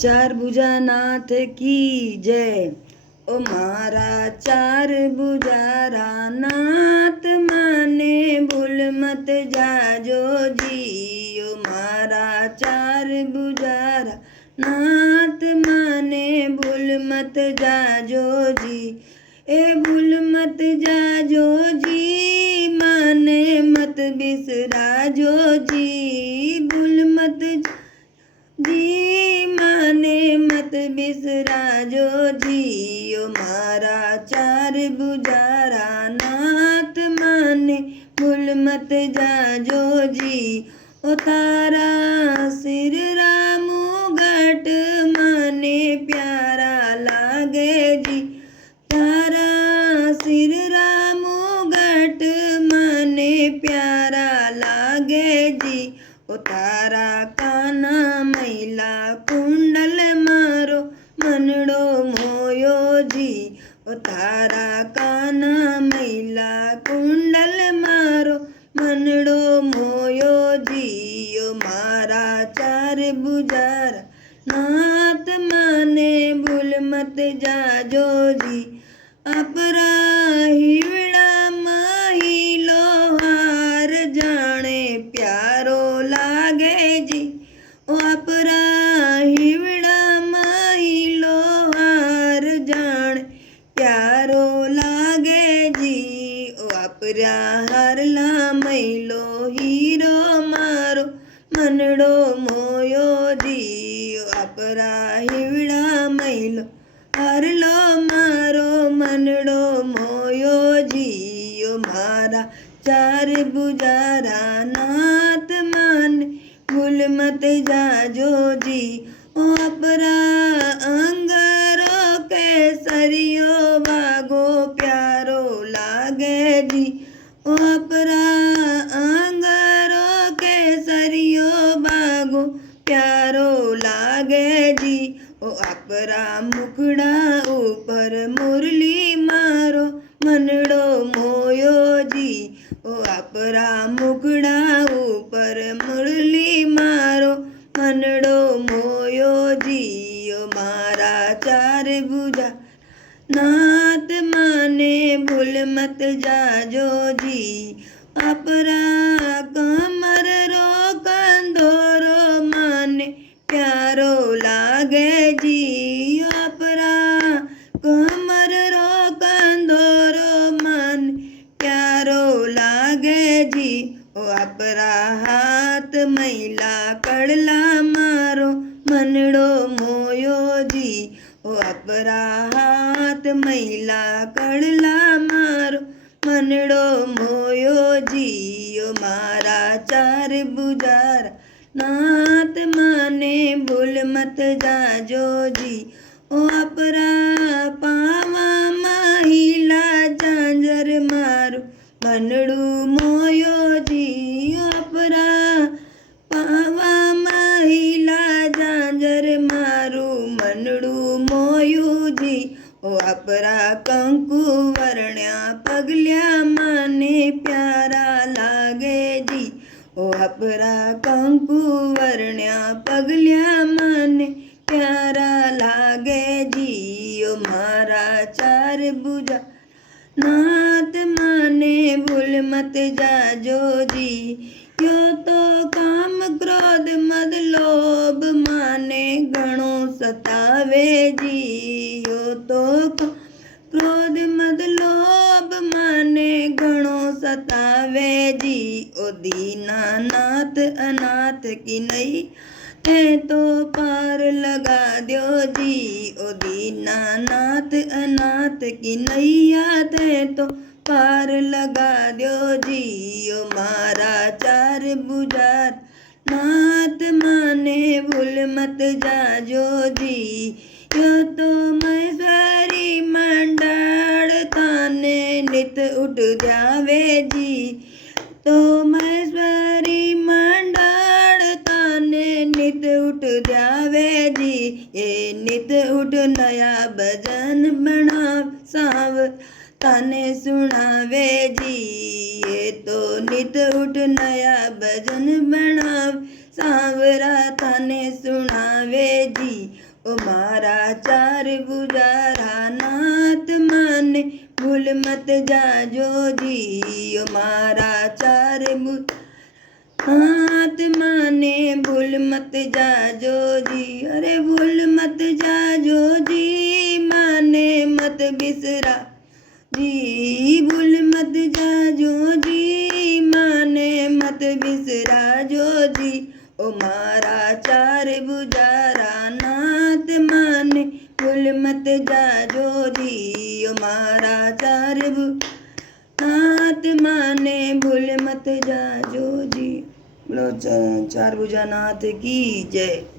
चार भुजा नाथ की जय। ओ मारा चार भुजारा नाथ माने भूल मत जाजो जी। ओ मारा चार भुजारा नाथ माने भूल मत जाजो जी। ए भूल मत जाजो जी माने मत बिसराजो जी। भूल मत जी माने मत बिसराजो जी। ओ मारा चार भुजारा नाथ माने भूल मत जाजो जी। ओ तारा सिर रामू घट माने प्यारा लागे जी। तारा सिर रामू घट माने प्यारा लागे जी। ओ तारा काना मैला कुंडल मारो मनड़ो मोयो जी। ओ तारा काना मैला कुंडल मारो मनड़ो मोयो जी। ओ मारा चार भुजारा नाथ माने भूल मत जाजो जी। अपरा हिवड़ा माही लोहार जाने प्यारो लागे जी। ओ अपरा हिवड़ा माही लोहार जाने प्यारो लागे जी। ओ अपरा हरला मैलो हीरो मारो मनड़ो मोयो जी। ओ अपरा हिवड़ा मैलो हरलो मारो मनड़ो मोयो जी। ओ मारा चार भुजारा नाथ माने भूल मत जाजो जी। ओ अपरा अंगरो केसरियो बागो प्यारो लागे जी। ओ अपरा अंगरो केसरियो बागो प्यारो लागे जी। ओ अपरा मुखड़ा ऊपर मुरली मारो मनड़ो मोयो जी। ओ अपरा मुखड़ा ऊपर मुरली मारो मनड़ो मोयो जी। ओ मारा चार भुजा नाथ माने भूल मत जाजो जी। अपरा कमर रो कंधोरो माने प्यारो लागे जी। अपरा कमर रो कंधोरो माने प्यारो लागे जी। ओ अपरा हाथ मैला कड़ला मारो मनड़ो मोयो जी। ओ अपरा हाथ मैला कड़ला मारो मनड़ो मोयो जी। ओ मारा चार भुजारा नाथ माने भूल मत जाजो जी। ओ अपरा पावा माहिला झांझर मारो मनड़ू मोयो जी। ओ अपरा पावा माहिला झांझर मारू मनड़ू मोयो जी। ओ अपरा कंकु वर्ण्या पगल्या माने प्यारा लागे जी। ओ अपरा कंकु वर्ण्या पगल्या माने प्यारा लागे जी। ओ मारा चार भुजा नाथ माने भूल मत जाजो जी। यो तो काम क्रोध मद लोभ माने घणो सतावे जी। यो तो क्रोध मद लोभ माने घणो सतावे जी। ओ दीनानाथ अनाथ की नहीं है तो पार लगा दो जी। ओ दीनानाथ अनाथ की नैया थे तो पार लगा दो जी। ओ मारा चार भुजार नाथ माने भूल मत जाजो जी। यो तो महेश्वरी मंडल ताने नित उठ जावे जी। तो महेश्वरी मंडल ताने नित उठ जावे जी। ये नित उठ नया भजन बना साव ताने सुनावे जी। ये तो नित उठ नया भजन बनाव सांवरा ताने सुनावे जी। ओ मारा चार बुझारा नाथ माने भूल मत जाजो जी। ओ मारा चार नाथ माने भूल मत जाजो जी। अरे भूल मत जाजो जी, माने मत बिसरा जी। भूल मत जाजो जी, माने मत बिसरा जो जी। ओ मारा चार बुझारा नाथ माने भूल मत जाजो जी। ओ मारा चार नाथ माने भूल मत जाजो जी। बोलो चार भुजा नाथ की जय।